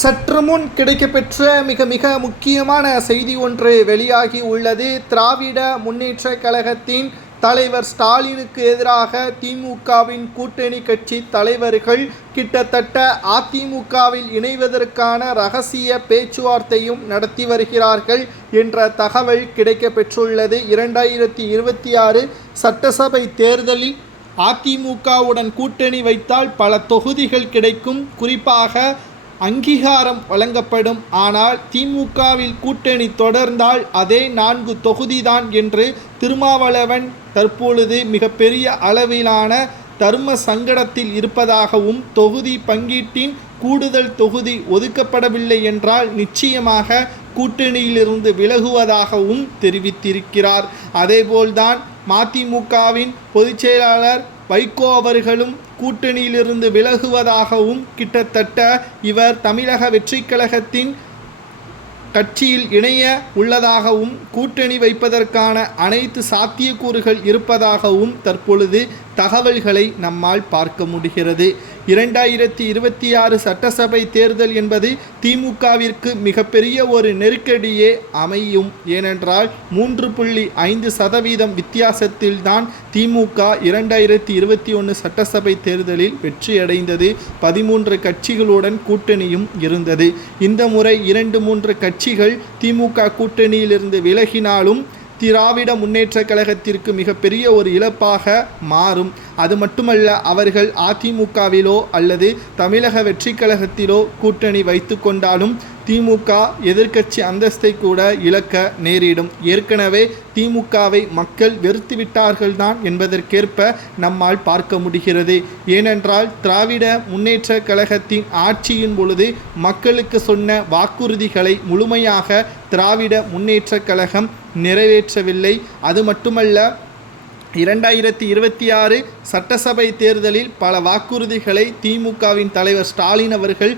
சற்று முன் கிடைக்கப்பெற்ற மிக முக்கியமான செய்தி ஒன்று வெளியாகி உள்ளது. திராவிட முன்னேற்ற கழகத்தின் தலைவர் ஸ்டாலினுக்கு எதிராக திமுகவின் கூட்டணி கட்சி தலைவர்கள் கிட்டத்தட்ட அதிமுகவில் இணைவதற்கான இரகசிய பேச்சுவார்த்தையும் நடத்தி வருகிறார்கள் என்ற தகவல் கிடைக்கப்பெற்றுள்ளது. 2026 சட்டசபை தேர்தலில் அதிமுகவுடன் கூட்டணி வைத்தால் பல தொகுதிகள் கிடைக்கும், குறிப்பாக அங்கீகாரம் வழங்கப்படும். ஆனால் திமுகவில் கூட்டணி தொடர்ந்தால் அதே 4 தொகுதிதான் என்று திருமாவளவன் தற்பொழுது மிகப்பெரிய அளவிலான தர்ம சங்கடத்தில் இருப்பதாகவும், தொகுதி பங்கீட்டின் கூடுதல் தொகுதி ஒதுக்கப்படவில்லை என்றால் நிச்சயமாக கூட்டணியிலிருந்து விலகுவதாகவும் தெரிவித்திருக்கிறார். அதேபோல்தான் மதிமுகவின் பொதுச் செயலாளர் வைகோ அவர்களும் கூட்டணியிலிருந்து விலகுவதாகவும், கிட்டத்தட்ட இவர் தமிழக வெற்றிக் கழகத்தின் கட்சியில் இணைய உள்ளதாகவும், கூட்டணி வைப்பதற்கான அனைத்து சாத்தியக்கூறுகள் இருப்பதாகவும் தற்பொழுது தகவல்களை நம்மால் பார்க்க முடிகிறது. 2026 சட்டசபை தேர்தல் என்பது திமுகவிற்கு மிகப்பெரிய ஒரு நெருக்கடியே அமையும். ஏனென்றால் 3.5% வித்தியாசத்தில்தான் திமுக 2021 சட்டசபை தேர்தலில் வெற்றியடைந்தது. 13 கட்சிகளுடன் கூட்டணியும் இருந்தது. இந்த முறை 2-3 கட்சிகள் திமுக கூட்டணியிலிருந்து விலகினாலும் திராவிட முன்னேற்ற கழகத்திற்கு மிகப்பெரிய ஒரு இழப்பாக மாறும். அது மட்டுமல்ல, அவர்கள் அதிமுகவிலோ அல்லது தமிழக வெற்றி கழகத்திலோ கூட்டணி வைத்து கொண்டாலும் திமுக எதிர்க்கட்சி அந்தஸ்தை கூட இழக்க நேரிடும். ஏற்கனவே திமுகவை மக்கள் வெறுத்துவிட்டார்கள்தான் என்பதற்கேற்ப நம்மால் பார்க்க முடிகிறது. ஏனென்றால் திராவிட முன்னேற்ற கழகத்தின் ஆட்சியின் பொழுது மக்களுக்கு சொன்ன வாக்குறுதிகளை முழுமையாக திராவிட முன்னேற்ற கழகம் நிறைவேற்றவில்லை. அது மட்டுமல்ல, 2026 சட்டசபை தேர்தலில் பல வாக்குறுதிகளை திமுகவின் தலைவர் ஸ்டாலின் அவர்கள்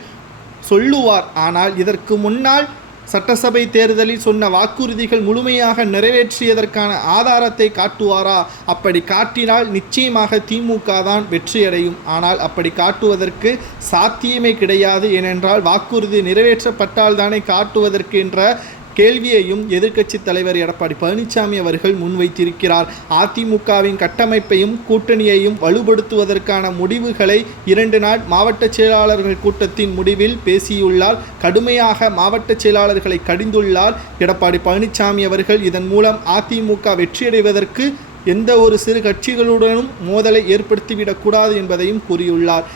சொல்லுவார். ஆனால் இதற்கு முன்னால் சட்டசபை தேர்தலில் சொன்ன வாக்குறுதிகள் முழுமையாக நிறைவேற்றியதற்கான ஆதாரத்தை காட்டுவாரா? அப்படி காட்டினால் நிச்சயமாக திமுக தான் வெற்றியடையும். ஆனால் அப்படி காட்டுவதற்கு சாத்தியமே கிடையாது. ஏனென்றால் வாக்குறுதி நிறைவேற்றப்பட்டால் தானே காட்டுவதற்கு என்ற கேள்வியையும் எதிர்க்கட்சி தலைவர் எடப்பாடி பழனிசாமி அவர்கள் முன்வைத்திருக்கிறார். அதிமுகவின் கட்டமைப்பையும் கூட்டணியையும் வலுப்படுத்துவதற்கான முடிவுகளை 2 நாள் மாவட்ட செயலாளர்கள் கூட்டத்தின் முடிவில் பேசியுள்ளார். கடுமையாக மாவட்ட செயலாளர்களை கடிந்துள்ளார் எடப்பாடி பழனிசாமி அவர்கள். இதன் மூலம் அதிமுக வெற்றியடைவதற்கு எந்த ஒரு சிறு கட்சிகளுடனும் மோதலை ஏற்படுத்திவிடக்கூடாது என்பதையும் கூறியுள்ளார்.